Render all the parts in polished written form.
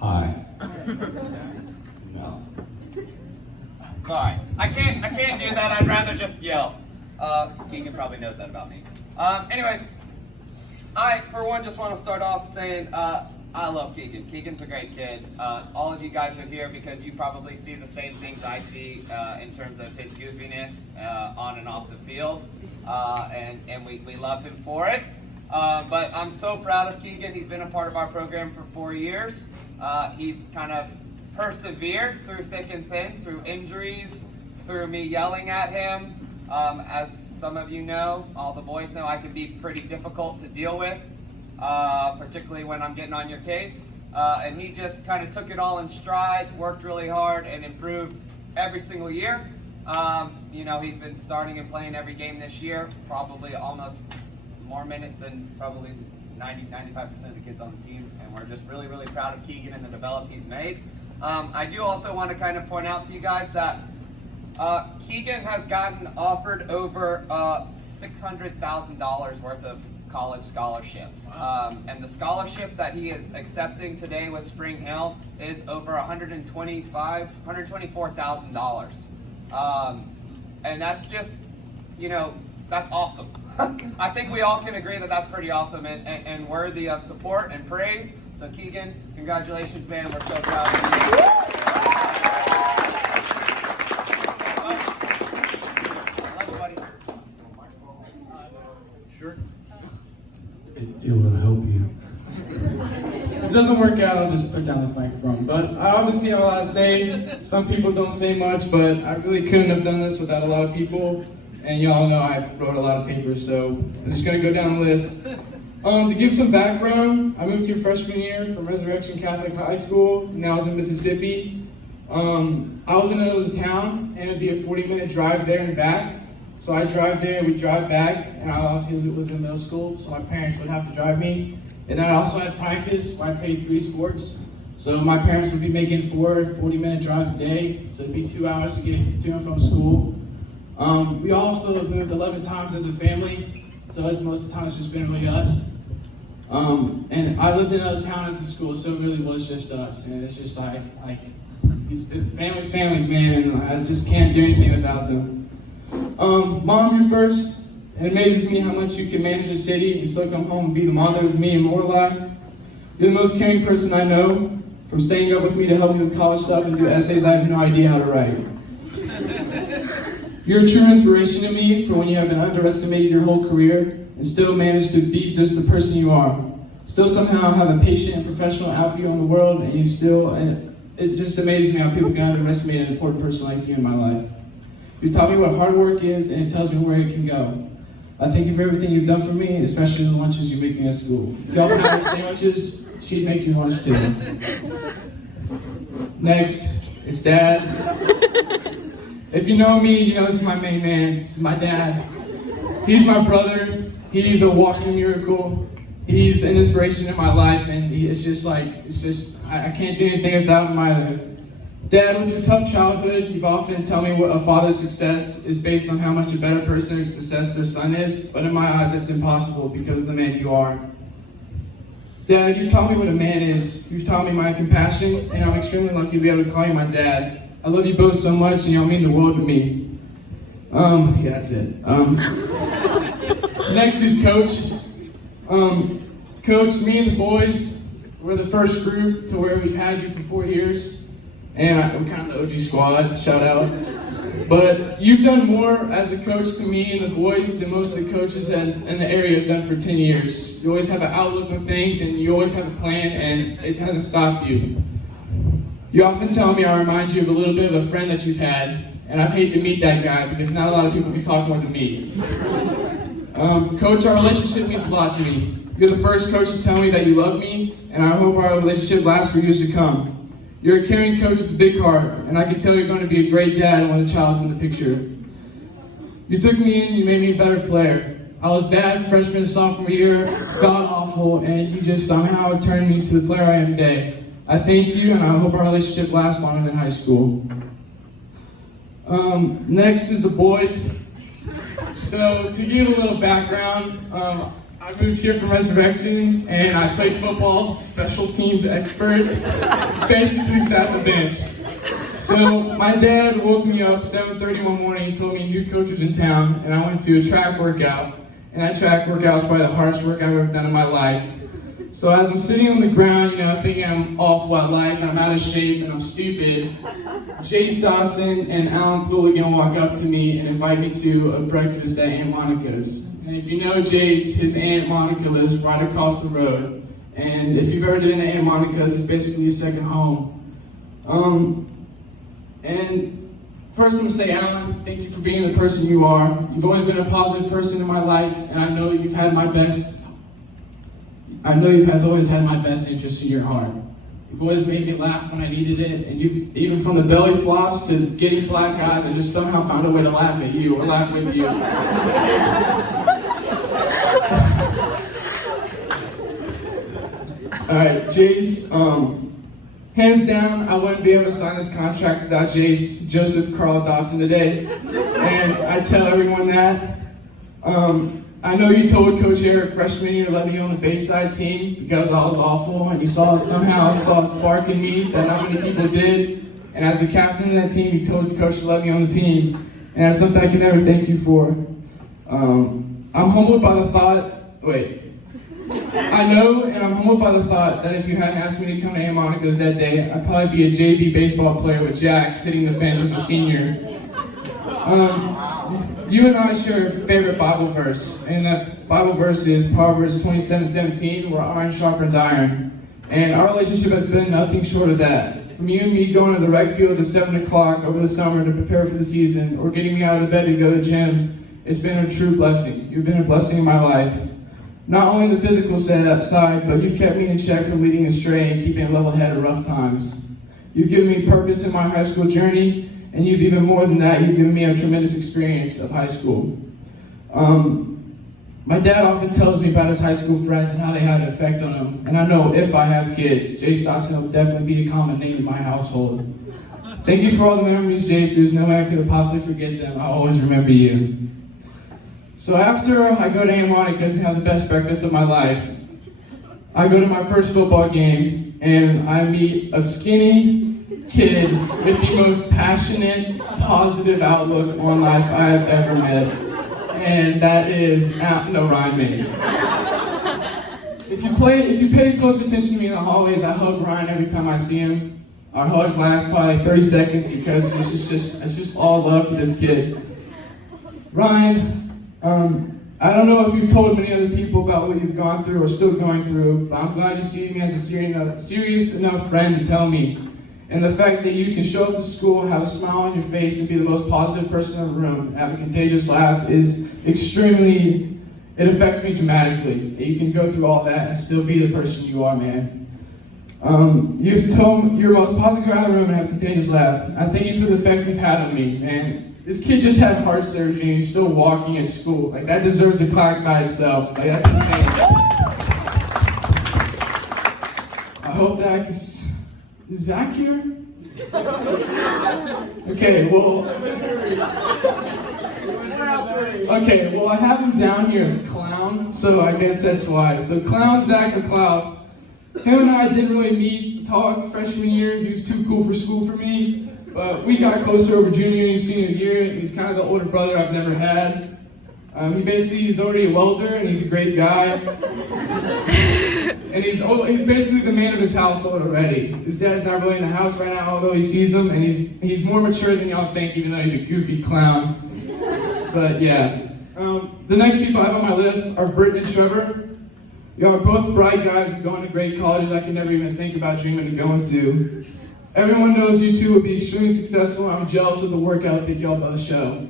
Hi. No. Sorry, I can't do that. I'd rather just yell. Keegan probably knows that about me. Anyways, I for one just want to start off saying I love Keegan. Keegan's a great kid. All of you guys are here because you probably see the same things I see in terms of his goofiness on and off the field, and we love him for it. But I'm so proud of Keegan. He's been a part of our program for 4 years. He's kind of persevered through thick and thin, through injuries, through me yelling at him. As some of you know, all the boys know, I can be pretty difficult to deal with, particularly when I'm getting on your case. And he just kind of took it all in stride, worked really hard, and improved every single year. You know, he's been starting and playing every game this year, probably almost more minutes than probably 90-95% of the kids on the team, and we're just really, really proud of Keegan and the development he's made. I do also want to kind of point out to you guys that Keegan has gotten offered over $600,000 worth of college scholarships. And the scholarship that he is accepting today with Spring Hill is over $124,000. And that's just, you know, that's awesome. I think we all can agree that that's pretty awesome and worthy of support and praise. So Keegan, congratulations, man. We're so proud of you. Love you, buddy. Sure. It will help you. If it doesn't work out, I'll just put down the microphone. But I obviously have a lot to say. Some people don't say much, but I really couldn't have done this without a lot of people. And y'all know I wrote a lot of papers, so I'm just gonna go down the list. To give some background, I moved here freshman year from Resurrection Catholic High School, and I was in Mississippi. I was in another town, and it'd be a 40-minute drive there and back. So I drive there, we drive back, and I obviously was in middle school, so my parents would have to drive me. And then I also had practice where I played 3 sports. So my parents would be making 4 40-minute drives a day, so it'd be 2 hours to get to and from school. We also have moved 11 times as a family, so it's most of the time it's just been really us. And I lived in another town as a school, so it really was just us. And it's just like it's families, man, and I just can't do anything without them. Mom, you're first. It amazes me how much you can manage a city and still come home and be the mother of me and Lorelai. You're the most caring person I know, from staying up with me to help me with college stuff and do essays I have no idea how to write. You're a true inspiration to me for when you have been underestimated your whole career and still managed to be just the person you are. Still somehow have a patient and professional outview on the world, and you still, it just amazes me how people can underestimate an important person like you in my life. You've taught me what hard work is, and it tells me where it can go. I thank you for everything you've done for me, especially the lunches you make me at school. If y'all don't have sandwiches, she'd make you lunch too. Next, it's Dad. If you know me, you know this is my main man. This is my dad. He's my brother. He's a walking miracle. He's an inspiration in my life, and I can't do anything without him either. Dad, with your tough childhood, you've often tell me what a father's success is based on how much a better person or success their son is, but in my eyes, it's impossible because of the man you are. Dad, you've taught me what a man is. You've taught me my compassion, and I'm extremely lucky to be able to call you my dad. I love you both so much, and y'all mean the world to me. Yeah, that's it. Next is Coach. Coach, me and the boys, we're the first group to where we've had you for 4 years, and we're kind of the OG squad, shout out. But you've done more as a coach to me and the boys than most of the coaches in the area have done for 10 years. You always have an outlook on things, and you always have a plan, and it hasn't stopped you. You often tell me I remind you of a little bit of a friend that you've had, and I'd hate to meet that guy because not a lot of people can talk more than me. Coach, our relationship means a lot to me. You're the first coach to tell me that you love me, and I hope our relationship lasts for years to come. You're a caring coach with a big heart, and I can tell you're going to be a great dad when the child's in the picture. You took me in, you made me a better player. I was bad freshman and sophomore year, god-awful, and you just somehow turned me to the player I am today. I thank you, and I hope our relationship lasts longer than high school. Next is the boys. So to give a little background, I moved here from Resurrection, and I played football, special teams expert, basically sat the bench. So my dad woke me up 7:30 one morning and told me a new coach was in town, and I went to a track workout, and that track workout was probably the hardest work I've ever done in my life. So as I'm sitting on the ground, thinking I'm awful at life, and I'm out of shape, and I'm stupid, Jace Dawson and Alan Cooligan walk up to me and invite me to a breakfast at Aunt Monica's. And if you know Jace, his Aunt Monica lives right across the road. And if you've ever been to Aunt Monica's, it's basically a second home. And first I'm going to say, Alan, thank you for being the person you are. You've always been a positive person in my life, and I know you've had my best. I know you guys always had my best interest in your heart. You've always made me laugh when I needed it, and you've, even from the belly flops to getting black eyes, I just somehow found a way to laugh at you or laugh with you. Alright, Jace, hands down, I wouldn't be able to sign this contract without Jace, Joseph Carl Dotson today, and I tell everyone that. I know you told Coach Eric freshman year to let me on the Bayside team because I was awful, and you somehow saw a spark in me that not many people did. And as the captain of that team, you told the coach to let me on the team, and that's something I can never thank you for. I'm humbled by the thought. I know, and I'm humbled by the thought that if you hadn't asked me to come to Aunt Monica's that day, I'd probably be a JV baseball player with Jack sitting on the bench as a senior. You and I share a favorite Bible verse, and that Bible verse is Proverbs 27:17, where iron sharpens iron. And our relationship has been nothing short of that. From you and me going to the rec fields at 7 o'clock over the summer to prepare for the season, or getting me out of bed to go to the gym, it's been a true blessing. You've been a blessing in my life. Not only the physical side, but you've kept me in check from leading astray and keeping a level head at rough times. You've given me purpose in my high school journey, and you've even more than that, you've given me a tremendous experience of high school. My dad often tells me about his high school friends and how they had an effect on him. And I know if I have kids, Jace Dawson will definitely be a common name in my household. Thank you for all the memories, Jace. There's no way I could have possibly forget them. I'll always remember you. So after I go to Aunt Monica's and have the best breakfast of my life, I go to my first football game and I meet a skinny kid with the most passionate, positive outlook on life I have ever met. And that is Ryan Mays. If you pay close attention to me in the hallways, I hug Ryan every time I see him. Our hug lasts probably 30 seconds because it's just all love for this kid. Ryan, I don't know if you've told many other people about what you've gone through or still going through, but I'm glad you see me as a serious enough friend to tell me. And the fact that you can show up to school, have a smile on your face, and be the most positive person in the room, and have a contagious laugh is it affects me dramatically. You can go through all that and still be the person you are, man. You've told me you're the most positive guy in the room and have a contagious laugh. I thank you for the effect you've had on me, man. This kid just had heart surgery and he's still walking at school. Like, that deserves a clap by itself. Like, that's insane. I hope that I can... Is Zach here? Okay, well, I have him down here as a clown, so I guess that's why. So Clown Zach McCloud. Him and I didn't really meet, talk freshman year. He was too cool for school for me. But we got closer over junior and senior year. He's kind of the older brother I've never had. He's already a welder and he's a great guy. And he's basically the man of his household already. His dad's not really in the house right now, although he sees him, and he's more mature than y'all think, even though he's a goofy clown. But yeah. The next people I have on my list are Britton and Trevor. Y'all are both bright guys going to great colleges I could never even think about dreaming of going to. Everyone knows you two will be extremely successful. I'm jealous of the work ethic y'all both show.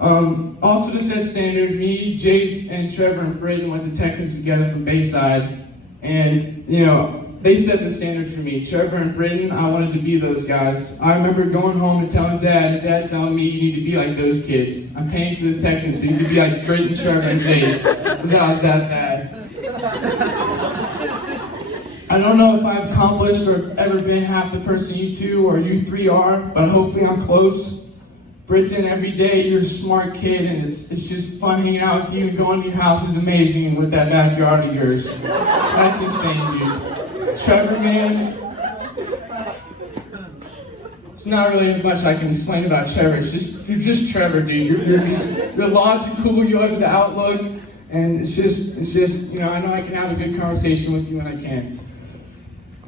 Also to set standard, me, Jace, and Trevor and Britton went to Texas together from Bayside. And, they set the standard for me. Trevor and Britton, I wanted to be those guys. I remember going home and telling Dad, and Dad telling me, you need to be like those kids. I'm paying for this Texan, so you could be like Britton, Trevor, and Jace. Because I was that bad. I don't know if I've accomplished or ever been half the person you two or you three are, but hopefully I'm close. Britton, every day you're a smart kid, and it's just fun hanging out with you. Going to your house is amazing with that backyard of yours. That's insane, dude. Trevor, man. There's not really much I can explain about Trevor. You're just Trevor, dude. You're logical. You have the outlook, and it's just I know I can have a good conversation with you when I can.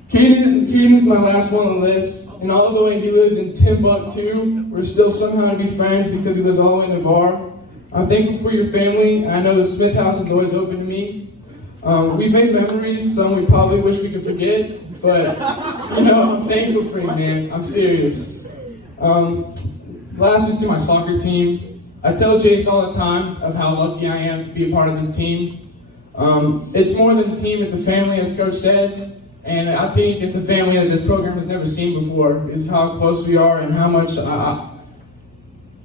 Keegan is my last one on the list, and although he lives in Timbuktu, we're still somehow to be friends because he lives all the way in Navarre. I'm thankful for your family, and I know the Smith house is always open to me. We've made memories, some we probably wish we could forget, but I'm thankful for you, man. I'm serious. Last is to my soccer team. I tell Jace all the time of how lucky I am to be a part of this team. It's more than a team, it's a family, as Coach said. And I think it's a family that this program has never seen before, is how close we are and how much,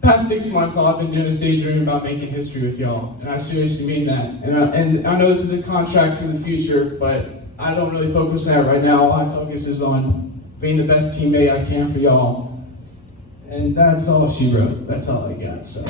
past 6 months I've been doing this daydream about making history with y'all. And I seriously mean that. And I know this is a contract for the future, but I don't really focus on that right now. All my focus is on being the best teammate I can for y'all. And that's all she wrote. That's all I got, so.